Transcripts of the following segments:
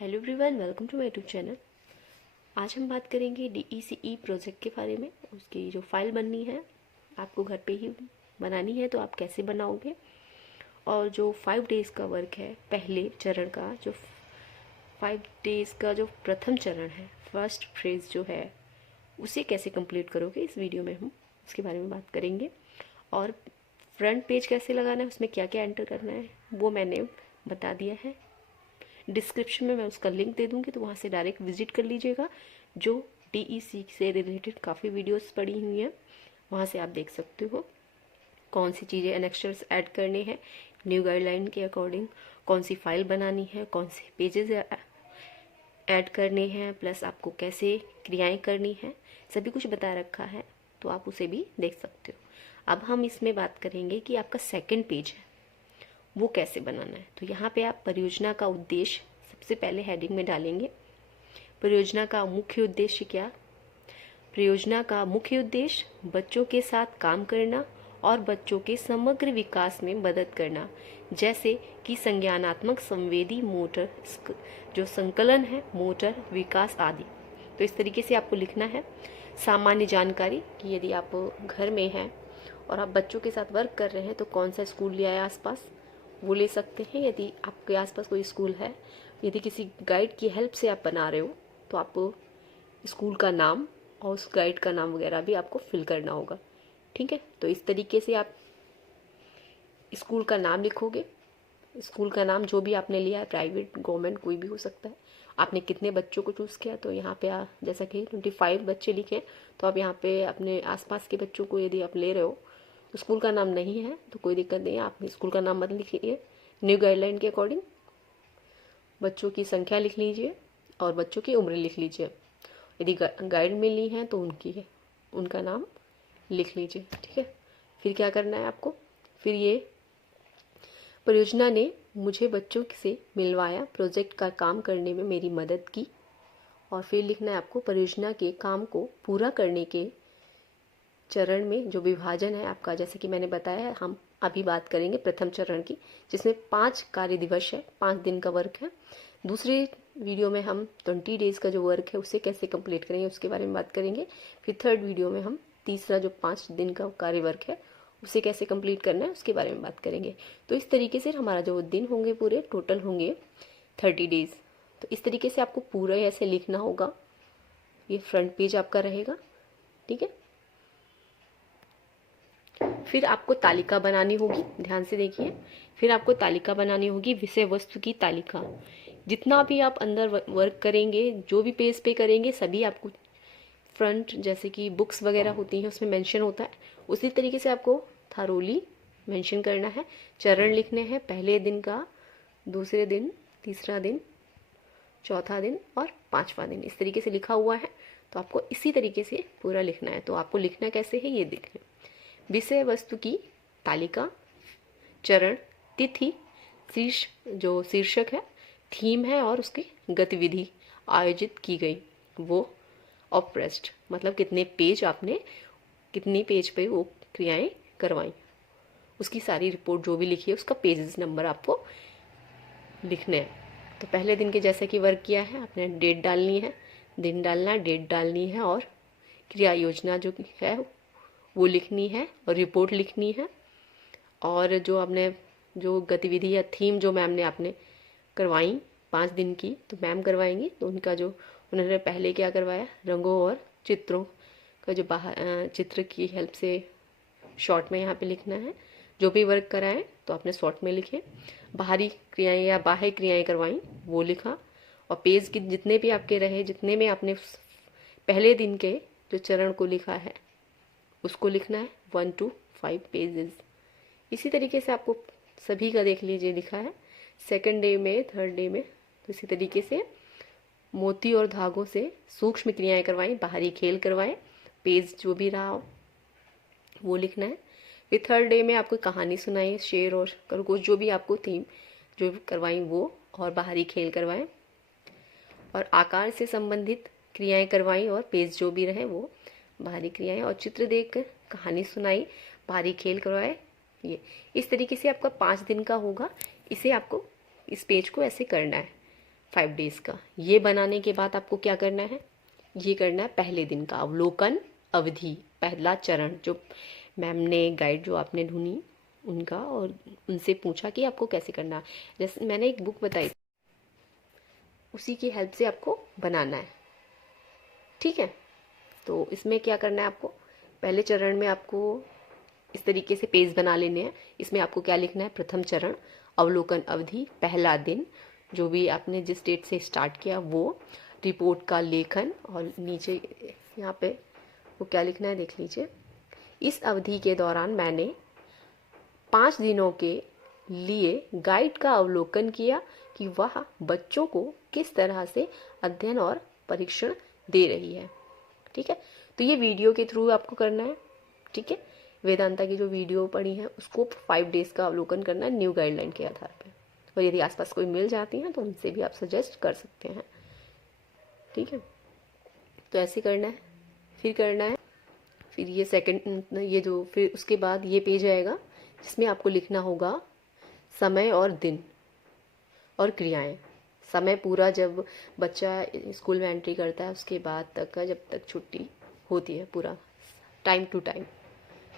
Hello everyone, welcome to my YouTube channel. आज हम बात करेंगे DECE प्रोजेक्ट के बारे में। उसकी जो फाइल बननी है आपको घर पे ही बनानी है, तो आप कैसे बनाओगे, और जो 5 डेज़ का वर्क है, पहले चरण का जो 5 डेज़ का जो प्रथम चरण है, फर्स्ट फेज जो है, उसे कैसे कंप्लीट करोगे, इस वीडियो में हम उसके बारे में बात करेंगे। और फ्रंट पेज कैसे लगाना है, उसमें क्या क्या एंटर करना है, वो मैंने बता दिया है। डिस्क्रिप्शन में मैं उसका लिंक दे दूँगी, तो वहाँ से डायरेक्ट विजिट कर लीजिएगा। जो DEC से रिलेटेड काफ़ी वीडियोस पड़ी हुई हैं, वहाँ से आप देख सकते हो कौन सी चीज़ें एनेक्स्चर्स ऐड करने हैं न्यू गाइडलाइन के अकॉर्डिंग, कौन सी फाइल बनानी है, कौन से पेजेस ऐड करने हैं, प्लस आपको कैसे क्रियाएं करनी है, सभी कुछ बता रखा है, तो आप उसे भी देख सकते हो। अब हम इसमें बात करेंगे कि आपका सेकंड पेज है वो कैसे बनाना है। तो यहाँ पे आप परियोजना का उद्देश्य सबसे पहले हेडिंग में डालेंगे। परियोजना का मुख्य उद्देश्य क्या? परियोजना का मुख्य उद्देश्य बच्चों के साथ काम करना और बच्चों के समग्र विकास में मदद करना, जैसे कि संज्ञानात्मक, संवेदी, मोटर, जो संकलन है, मोटर विकास आदि। तो इस तरीके से आपको लिखना है। सामान्य जानकारी कि यदि आप घर में हैं और आप बच्चों के साथ वर्क कर रहे हैं तो कौन सा स्कूल लिया है आसपास, वो ले सकते हैं। यदि आपके आसपास कोई स्कूल है, यदि किसी गाइड की हेल्प से आप बना रहे हो, तो आप स्कूल का नाम और उस गाइड का नाम वगैरह भी आपको फिल करना होगा। ठीक है, तो इस तरीके से आप स्कूल का नाम लिखोगे। स्कूल का नाम जो भी आपने लिया है, प्राइवेट, गवर्नमेंट, कोई भी हो सकता है। आपने कितने बच्चों को चूज़ किया, तो यहाँ पे जैसा कि 25 बच्चे लिखे, तो आप यहाँ पे अपने आसपास के बच्चों को यदि आप ले रहे हो, तो स्कूल का नाम नहीं है तो कोई दिक्कत नहीं है, आप स्कूल का नाम मत लिखिए। न्यू गाइडलाइन के अकॉर्डिंग बच्चों की संख्या लिख लीजिए और बच्चों की उम्र लिख लीजिए। यदि गाइड में ली हैं तो उनका नाम लिख लीजिए। ठीक है, फिर क्या करना है आपको, फिर ये परियोजना ने मुझे बच्चों से मिलवाया, प्रोजेक्ट का काम करने में मेरी मदद की। और फिर लिखना है आपको परियोजना के काम को पूरा करने के चरण में जो विभाजन है आपका, जैसे कि मैंने बताया है, हम अभी बात करेंगे प्रथम चरण की, जिसमें 5 कार्य दिवस है, 5 दिन का वर्क है। दूसरे वीडियो में हम 20 डेज़ का जो वर्क है उसे कैसे कंप्लीट करेंगे उसके बारे में बात करेंगे। फिर थर्ड वीडियो में हम तीसरा जो 5 दिन का कार्य वर्क है उसे कैसे कंप्लीट करना है उसके बारे में बात करेंगे। तो इस तरीके से हमारा जो दिन होंगे पूरे टोटल होंगे 30 डेज़। तो इस तरीके से आपको पूरा ऐसे लिखना होगा। ये फ्रंट पेज आपका रहेगा। ठीक है, फिर आपको तालिका बनानी होगी, ध्यान से देखिए। फिर आपको तालिका बनानी होगी, विषय वस्तु की तालिका। जितना भी आप अंदर वर्क करेंगे, जो भी पेज पे करेंगे, सभी आपको फ्रंट, जैसे कि बुक्स वगैरह होती हैं उसमें मेंशन होता है, उसी तरीके से आपको थारोली मेंशन करना है। चरण लिखने हैं, पहले दिन का, दूसरे दिन, तीसरा दिन, चौथा दिन और 5वां दिन, इस तरीके से लिखा हुआ है। तो आपको इसी तरीके से पूरा लिखना है। तो आपको लिखना कैसे है ये देख लें। विषय वस्तु की तालिका, चरण, तिथि, जो शीर्षक है, थीम है, और उसकी गतिविधि आयोजित की गई वो, ऑप्रेस्ट मतलब कितने पेज आपने, कितनी पेज पे वो क्रियाएं करवाई, उसकी सारी रिपोर्ट जो भी लिखी है उसका पेजेस नंबर आपको लिखने हैं। तो पहले दिन के जैसे कि वर्क किया है, आपने डेट डालनी है, दिन डालना है, डेट डालनी है, और क्रिया योजना जो है वो लिखनी है, और रिपोर्ट लिखनी है। और जो आपने जो गतिविधि या थीम जो मैम ने आपने करवाई 5 दिन की, तो मैम करवाएंगी, तो उनका जो उन्होंने पहले क्या करवाया, रंगों और चित्रों का जो बाहर चित्र की हेल्प से शॉर्ट में यहाँ पे लिखना है। जो भी वर्क कराएं तो आपने शॉर्ट में लिखे। बाहरी क्रियाएं या बाह्य क्रियाएं करवाई वो लिखा। और पेज की जितने भी आपके रहे, जितने में आपने पहले दिन के जो चरण को लिखा है उसको लिखना है, 1 to 5 पेजेस। इसी तरीके से आपको सभी का देख लीजिए लिखा है। सेकंड डे में, थर्ड डे में, तो इसी तरीके से मोती और धागों से सूक्ष्म क्रियाएं करवाएं, बाहरी खेल करवाएं, पेज जो भी रहा हो वो लिखना है। फिर थर्ड डे में आपको कहानी सुनाई, शेर और खरगोश, जो भी आपको थीम जो करवाई वो, और बाहरी खेल करवाएं, और आकार से संबंधित क्रियाएं करवाई, और पेज जो भी रहे वो बाहरी क्रियाएं, और चित्र देखकर कहानी सुनाई, बाहरी खेल करवाए। ये इस तरीके से आपका 5 दिन का होगा। इसे आपको, इस पेज को ऐसे करना है। 5 डेज़ का। ये बनाने के बाद आपको क्या करना है, ये करना है पहले दिन का अवलोकन अवधि, पहला चरण। जो मैम ने गाइड जो आपने ढूंढी उनका, और उनसे पूछा कि आपको कैसे करना है। जैसे मैंने एक बुक बताई, उसी की हेल्प से आपको बनाना है, ठीक है। तो इसमें क्या करना है आपको, पहले चरण में आपको इस तरीके से पेज बना लेने हैं। इसमें आपको क्या लिखना है, प्रथम चरण अवलोकन अवधि, पहला दिन, जो भी आपने जिस डेट से स्टार्ट किया वो, रिपोर्ट का लेखन, और नीचे यहाँ पे वो क्या लिखना है देख लीजिए। इस अवधि के दौरान मैंने 5 दिनों के लिए गाइड का अवलोकन किया कि वह बच्चों को किस तरह से अध्ययन और परीक्षण दे रही है, ठीक है। तो ये वीडियो के थ्रू आपको करना है, ठीक है। वेदांता की जो वीडियो पढ़ी है उसको 5 डेज़ का अवलोकन करना है न्यू गाइडलाइन के आधार पर। और यदि आसपास कोई मिल जाती हैं तो उनसे भी आप सजेस्ट कर सकते हैं, ठीक है। तो ऐसे करना है, फिर करना है, फिर ये सेकंड, ये जो फिर उसके बाद ये पेज आएगा जिसमें आपको लिखना होगा समय और दिन और क्रियाएं। समय पूरा जब बच्चा स्कूल में एंट्री करता है उसके बाद तक का, जब तक छुट्टी होती है, पूरा टाइम टू टाइम।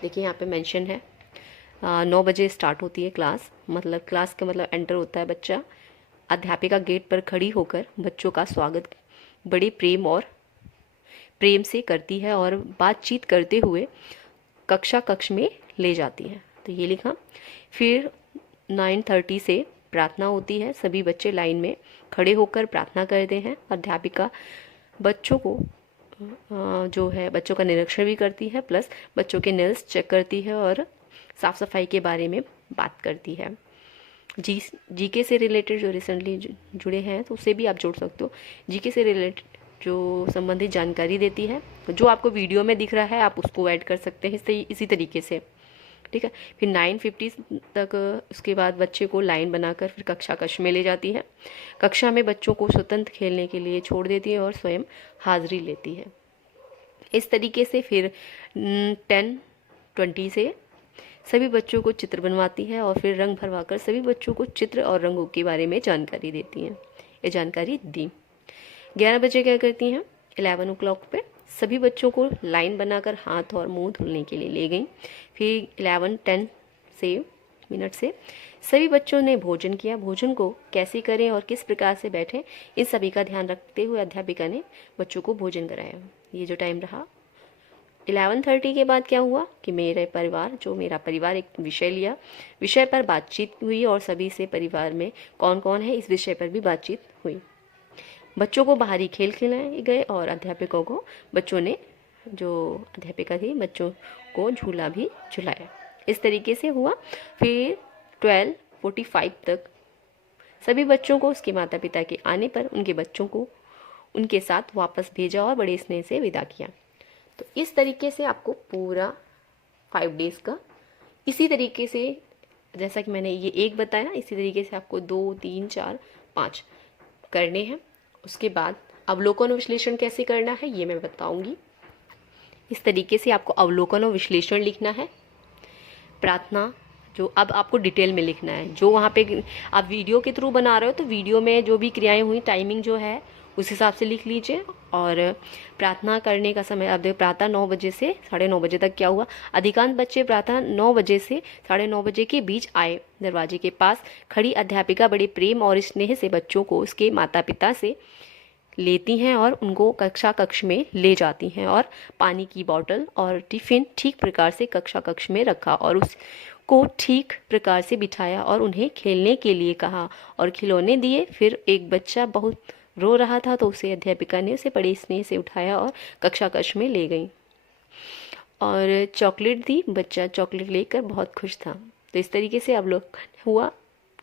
देखिए यहाँ पे मेंशन है 9 बजे स्टार्ट होती है क्लास, मतलब क्लास का मतलब एंटर होता है बच्चा। अध्यापिका गेट पर खड़ी होकर बच्चों का स्वागत बड़े प्रेम से करती है और बातचीत करते हुए कक्ष में ले जाती है। तो ये लिखा। फिर 9:30 से प्रार्थना होती है। सभी बच्चे लाइन में खड़े होकर प्रार्थना करते हैं। अध्यापिका बच्चों को जो है बच्चों का निरीक्षण भी करती है, प्लस बच्चों के नेल्स चेक करती है और साफ सफाई के बारे में बात करती है। जीके से रिलेटेड जो रिसेंटली जुड़े हैं तो उसे भी आप जोड़ सकते हो। जीके से रिलेटेड जो संबंधित जानकारी देती है, जो आपको वीडियो में दिख रहा है आप उसको ऐड कर सकते हैं इसी तरीके से, ठीक है। फिर 9:50 तक उसके बाद बच्चे को लाइन बनाकर फिर कक्ष में ले जाती है। कक्षा में बच्चों को स्वतंत्र खेलने के लिए छोड़ देती है और स्वयं हाजिरी लेती है। इस तरीके से फिर 10:20 से सभी बच्चों को चित्र बनवाती है और फिर रंग भरवाकर सभी बच्चों को चित्र और रंगों के बारे में जानकारी देती हैं। ये जानकारी दी। 11 बजे क्या करती हैं, 11 o'clock पे सभी बच्चों को लाइन बनाकर हाथ और मुंह धुलने के लिए ले गई। फिर 11:10 मिनट से सभी बच्चों ने भोजन किया। भोजन को कैसे करें और किस प्रकार से बैठें, इन सभी का ध्यान रखते हुए अध्यापिका ने बच्चों को भोजन कराया। ये जो टाइम रहा। 11:30 के बाद क्या हुआ कि मेरा परिवार एक विषय लिया, विषय पर बातचीत हुई और सभी से परिवार में कौन कौन है इस विषय पर भी बातचीत हुई। बच्चों को बाहरी खेल खिलाए गए और अध्यापिका बच्चों को झूला भी झुलाया। इस तरीके से हुआ। फिर 12:45 तक सभी बच्चों को उसके माता पिता के आने पर उनके बच्चों को उनके साथ वापस भेजा और बड़े स्नेह से विदा किया। तो इस तरीके से आपको पूरा 5 डेज़ का इसी तरीके से, जैसा कि मैंने ये एक बताया, इसी तरीके से आपको 2, 3, 4, 5 करने हैं। उसके बाद अवलोकन और विश्लेषण कैसे करना है ये मैं बताऊंगी। इस तरीके से आपको अवलोकन और विश्लेषण लिखना है। प्रार्थना जो अब आपको डिटेल में लिखना है, जो वहाँ पे आप वीडियो के थ्रू बना रहे हो तो वीडियो में जो भी क्रियाएं हुई टाइमिंग जो है उस हिसाब से लिख लीजिए। और प्रार्थना करने का समय, अब देखो प्रातः 9 बजे से 9:30 बजे तक क्या हुआ, अधिकांश बच्चे प्रातः 9 बजे से 9:30 बजे के बीच आए। दरवाजे के पास खड़ी अध्यापिका बड़े प्रेम और स्नेह से बच्चों को उसके माता पिता से लेती हैं और उनको कक्ष में ले जाती हैं और पानी की बोतल और टिफिन ठीक प्रकार से कक्ष में रखा और उसको ठीक प्रकार से बिठाया और उन्हें खेलने के लिए कहा और खिलौने दिए। फिर एक बच्चा बहुत रो रहा था तो उसे अध्यापिका ने उसे बड़े स्नेह से उठाया और कक्ष में ले गई और चॉकलेट दी। बच्चा चॉकलेट लेकर बहुत खुश था। तो इस तरीके से अवलोकन हुआ,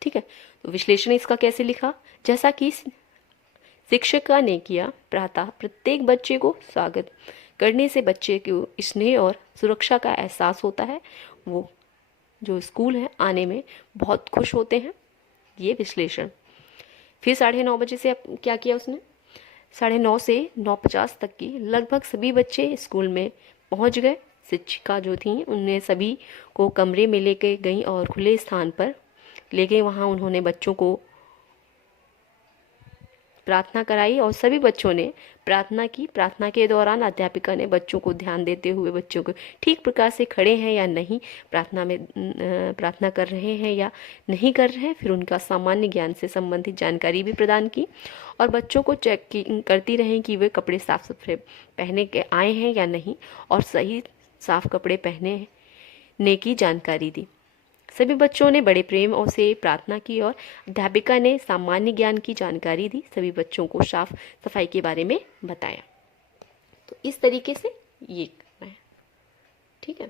ठीक है। तो विश्लेषण इसका कैसे लिखा, जैसा कि शिक्षिका ने किया। प्रातः प्रत्येक बच्चे को स्वागत करने से बच्चे को स्नेह और सुरक्षा का एहसास होता है। वो जो स्कूल है आने में बहुत खुश होते हैं। ये विश्लेषण। फिर 9:30 बजे से क्या किया उसने, 9:30 से 9:50 तक की लगभग सभी बच्चे स्कूल में पहुंच गए। शिक्षिका जो थी उनने सभी को कमरे में लेके गई और खुले स्थान पर ले गई। वहाँ उन्होंने बच्चों को प्रार्थना कराई और सभी बच्चों ने प्रार्थना की। प्रार्थना के दौरान अध्यापिका ने बच्चों को ध्यान देते हुए बच्चों को ठीक प्रकार से खड़े हैं या नहीं, प्रार्थना कर रहे हैं या नहीं कर रहे हैं, फिर उनका सामान्य ज्ञान से संबंधित जानकारी भी प्रदान की और बच्चों को चेक करती रहें कि वे कपड़े साफ सुथरे पहने के आए हैं या नहीं और सही साफ कपड़े पहनने की जानकारी दी। सभी बच्चों ने बड़े प्रेम और से प्रार्थना की और अध्यापिका ने सामान्य ज्ञान की जानकारी दी, सभी बच्चों को साफ सफाई के बारे में बताया। तो इस तरीके से ये करना है, ठीक है।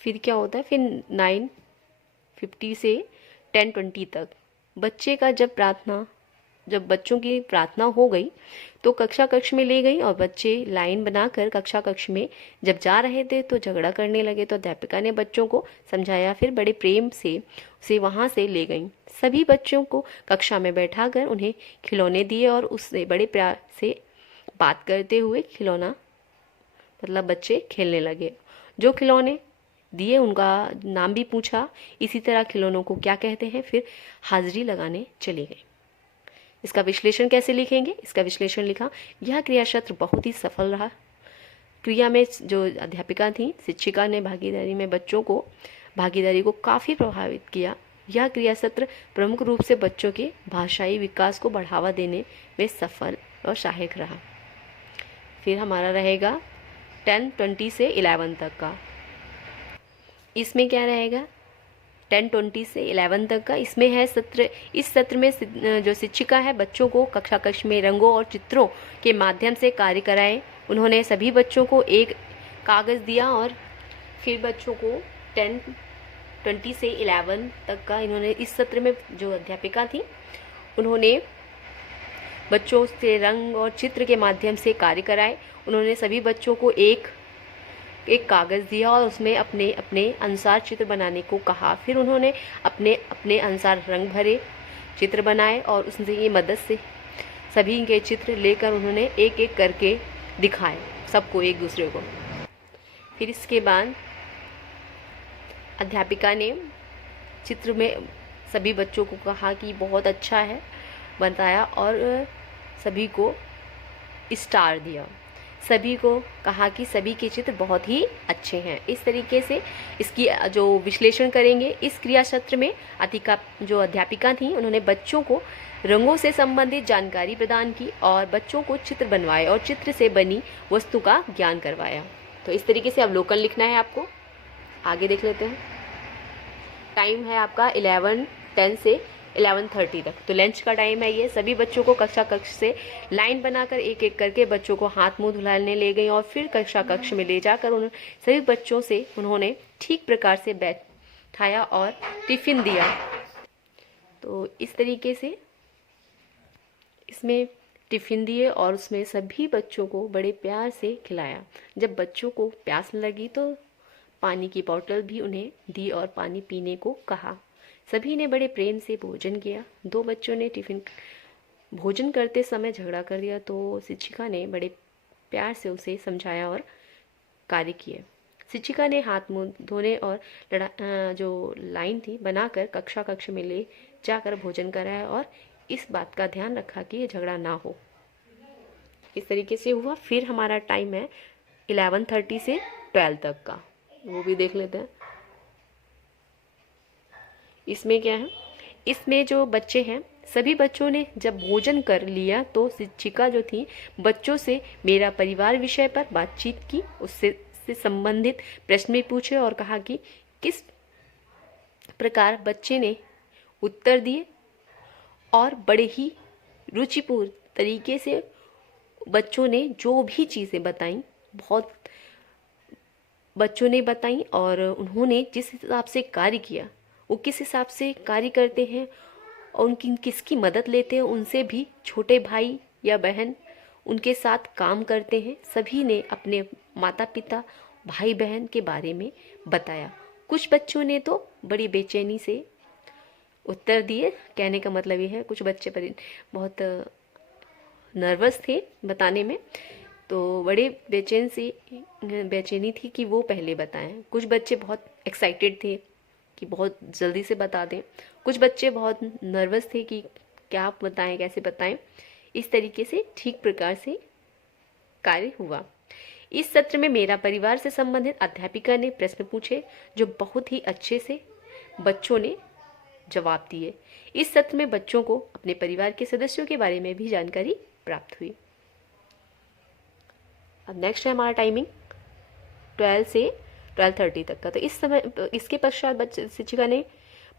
फिर क्या होता है, फिर 9:50 से 10:20 तक जब बच्चों की प्रार्थना हो गई तो कक्षा कक्ष में ले गई और बच्चे लाइन बनाकर कक्षा कक्ष में जब जा रहे थे तो झगड़ा करने लगे, तो अध्यापिका ने बच्चों को समझाया, फिर बड़े प्रेम से उसे वहां से ले गई। सभी बच्चों को कक्षा में बैठाकर उन्हें खिलौने दिए और उससे बड़े प्यार से बात करते हुए खिलौना मतलब बच्चे खेलने लगे। जो खिलौने दिए उनका नाम भी पूछा, इसी तरह खिलौनों को क्या कहते हैं, फिर हाजिरी लगाने चली गई। इसका विश्लेषण कैसे लिखेंगे? इसका विश्लेषण लिखा, यह क्रिया सत्र बहुत ही सफल रहा। क्रिया में जो अध्यापिका थी, शिक्षिका ने बच्चों को भागीदारी को काफ़ी प्रभावित किया। यह क्रिया सत्र प्रमुख रूप से बच्चों के भाषाई विकास को बढ़ावा देने में सफल और सहायक रहा। फिर हमारा रहेगा 10:20 से 11 तक का। इसमें क्या रहेगा? 10:20 से 11 तक का इसमें है सत्र। इस सत्र में जो शिक्षिका है बच्चों को कक्षा कक्ष में रंगों और चित्रों के माध्यम से कार्य कराए। उन्होंने सभी बच्चों को एक कागज़ दिया और फिर बच्चों को 10:20 से 11 तक का इन्होंने इस सत्र में जो अध्यापिका थी उन्होंने बच्चों से रंग और चित्र के माध्यम से कार्य कराए। उन्होंने सभी बच्चों को एक कागज़ दिया और उसमें अपने अपने अनुसार चित्र बनाने को कहा। फिर उन्होंने अपने अपने अनुसार रंग भरे, चित्र बनाए और उसकी मदद से सभी के चित्र लेकर उन्होंने एक एक करके दिखाए सबको, एक दूसरे को। फिर इसके बाद अध्यापिका ने चित्र में सभी बच्चों को कहा कि बहुत अच्छा है बताया और सभी को स्टार दिया। सभी को कहा कि सभी के चित्र बहुत ही अच्छे हैं। इस तरीके से इसकी जो विश्लेषण करेंगे, इस क्रिया सत्र में जो अध्यापिका थी उन्होंने बच्चों को रंगों से संबंधित जानकारी प्रदान की और बच्चों को चित्र बनवाए और चित्र से बनी वस्तु का ज्ञान करवाया। तो इस तरीके से अवलोकन लिखना है आपको। आगे देख लेते हैं। टाइम है आपका 11:10 से 11:30 तक। तो लंच का टाइम है ये। सभी बच्चों को कक्षा कक्ष से लाइन बनाकर एक एक करके बच्चों को हाथ मुंह धुलाने ले गई और फिर कक्षा कक्ष में ले जाकर सभी बच्चों से उन्होंने ठीक प्रकार से बैठाया और टिफिन दिया। तो इस तरीके से इसमें टिफिन दिए और उसमें सभी बच्चों को बड़े प्यार से खिलाया। जब बच्चों को प्यास लगी तो पानी की बोतल भी उन्हें दी और पानी पीने को कहा। सभी ने बड़े प्रेम से भोजन किया। 2 बच्चों ने भोजन करते समय झगड़ा कर दिया तो शिक्षिका ने बड़े प्यार से उसे समझाया और कार्य किए। शिक्षिका ने हाथ मुंह धोने और जो लाइन थी बनाकर कक्षा कक्ष में ले जाकर भोजन कराया और इस बात का ध्यान रखा कि ये झगड़ा ना हो। इस तरीके से हुआ। फिर हमारा टाइम है 11:30 से 12 तक का, वो भी देख लेते हैं। इसमें क्या है, इसमें जो बच्चे हैं सभी बच्चों ने जब भोजन कर लिया तो शिक्षिका जो थी बच्चों से मेरा परिवार विषय पर बातचीत की, उससे संबंधित प्रश्न भी पूछे और कहा कि किस प्रकार बच्चे ने उत्तर दिए और बड़े ही रुचिपूर्ण तरीके से बच्चों ने जो भी चीज़ें बताई बहुत बच्चों ने बताई और उन्होंने जिस हिसाब से कार्य किया वो किस हिसाब से कार्य करते हैं और उनकी किसकी मदद लेते हैं, उनसे भी छोटे भाई या बहन उनके साथ काम करते हैं। सभी ने अपने माता पिता भाई बहन के बारे में बताया। कुछ बच्चों ने तो बड़ी बेचैनी से उत्तर दिए। कहने का मतलब ये है कुछ बच्चे बहुत नर्वस थे बताने में, तो बड़े बेचैनी थी कि वो पहले बताएं। कुछ बच्चे बहुत एक्साइटेड थे कि बहुत जल्दी से बता दें। कुछ बच्चे बहुत नर्वस थे कि क्या आप बताएं, कैसे बताएं। इस तरीके से ठीक प्रकार से कार्य हुआ। इस सत्र में मेरा परिवार से संबंधित अध्यापिका ने प्रश्न पूछे जो बहुत ही अच्छे से बच्चों ने जवाब दिए। इस सत्र में बच्चों को अपने परिवार के सदस्यों के बारे में भी जानकारी प्राप्त हुई। अब नेक्स्ट है हमारा टाइमिंग 12 से 12:30 तक का। तो इस समय इसके पश्चात शिक्षिका ने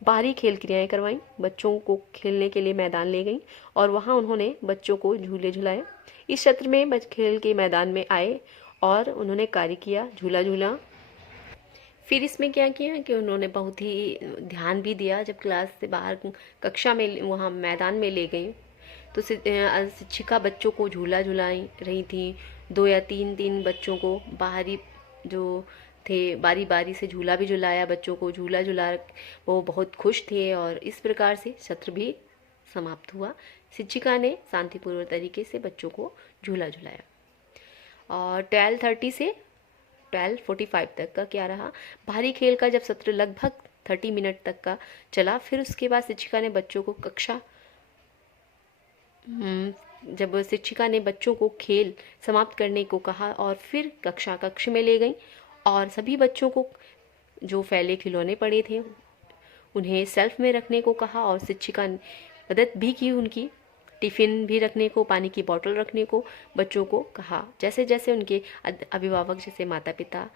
बाहरी खेल क्रियाएं करवाई, बच्चों को खेलने के लिए मैदान ले गई और वहां उन्होंने बच्चों को झूले झुलाए। इस सत्र में बच्चे खेल के मैदान में आए और उन्होंने कार्य किया, झूला झूला। फिर इसमें क्या किया कि उन्होंने बहुत ही ध्यान भी दिया। जब क्लास से बाहर कक्षा में वहाँ मैदान में ले गई तो शिक्षिका बच्चों को झूला झुलाई रही थी। 2 या 3 बच्चों को बाहरी जो थे बारी बारी से झूला भी झुलाया, बच्चों को झूला झुला, वो बहुत खुश थे और इस प्रकार से सत्र भी समाप्त हुआ। शिक्षिका ने शांतिपूर्वक तरीके से बच्चों को झूला झुलाया। और 12:30 से 12:45 तक का क्या रहा, बाहरी खेल का जब सत्र लगभग 30 मिनट तक का चला, फिर उसके बाद शिक्षिका ने बच्चों को खेल समाप्त करने को कहा और फिर कक्ष में ले गई और सभी बच्चों को जो फैले खिलौने पड़े थे उन्हें सेल्फ में रखने को कहा और शिक्षिका ने मदद भी की, उनकी टिफ़िन भी रखने को, पानी की बोतल रखने को बच्चों को कहा। जैसे जैसे उनके अभिभावक जैसे माता पिता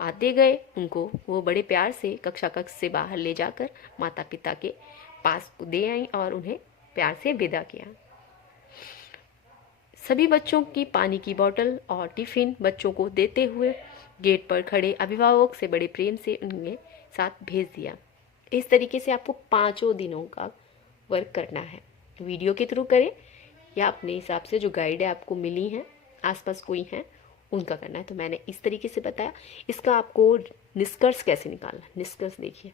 आते गए, उनको वो बड़े प्यार से कक्ष से बाहर ले जाकर माता पिता के पास दे आई और उन्हें प्यार से विदा किया। सभी बच्चों की पानी की बोतल और टिफ़िन बच्चों को देते हुए गेट पर खड़े अभिभावक से बड़े प्रेम से उनके साथ भेज दिया। इस तरीके से आपको 5 दिनों का वर्क करना है। वीडियो के थ्रू करें या अपने हिसाब से जो गाइड है आपको मिली हैं, आसपास कोई हैं, उनका करना है। तो मैंने इस तरीके से बताया। इसका आपको निष्कर्ष कैसे निकालना, निष्कर्ष देखिए।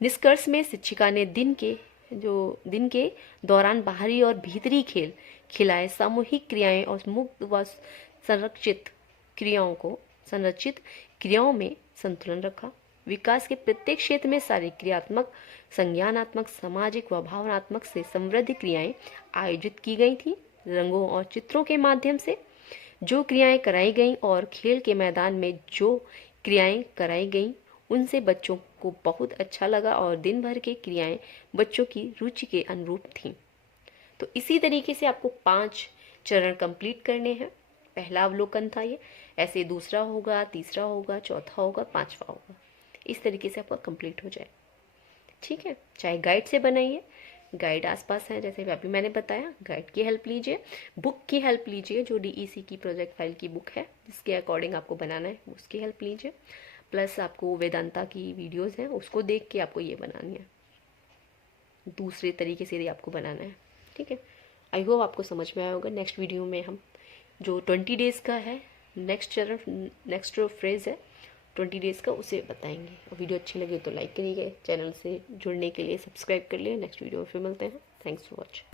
निष्कर्ष में शिक्षिका ने दिन के दौरान बाहरी और भीतरी खेल खिलाए, सामूहिक क्रियाएं और मुक्त व संरक्षित क्रियाओं में संतुलन रखा। विकास के प्रत्येक क्षेत्र में शारीरिक, क्रियात्मक, संज्ञानात्मक, सामाजिक व भावनात्मक से समृद्ध क्रियाएं आयोजित की गई थी। रंगों और चित्रों के माध्यम से जो क्रियाएं कराई गईं और खेल के मैदान में जो क्रियाएं कराई गईं उनसे बच्चों को बहुत अच्छा लगा और दिन भर की क्रियाएं बच्चों की रुचि के अनुरूप थीं। तो इसी तरीके से आपको 5 चरण कंप्लीट करने हैं। पहला अवलोकन था ये, ऐसे दूसरा होगा, तीसरा होगा, चौथा होगा, 5वां होगा। इस तरीके से आपका कंप्लीट हो जाए। ठीक है, चाहे गाइड से बनाइए, गाइड आसपास है जैसे अभी मैंने बताया, गाइड की हेल्प लीजिए, बुक की हेल्प लीजिए, जो DEC की प्रोजेक्ट फाइल की बुक है जिसके अकॉर्डिंग आपको बनाना है उसकी हेल्प लीजिए, प्लस आपको वेदांता की वीडियोस हैं उसको देख के आपको ये बनानी है, दूसरे तरीके से आपको बनाना है। ठीक है, आई होप आपको समझ में आया होगा। नेक्स्ट वीडियो में हम जो 20 डेज़ का है, नेक्स्ट फ्रेज है 20 डेज़ का, उसे बताएंगे। वीडियो अच्छी लगे तो लाइक करिएगा, चैनल से जुड़ने के लिए सब्सक्राइब कर लिए। नेक्स्ट वीडियो में फिर मिलते हैं। Thanks for watching.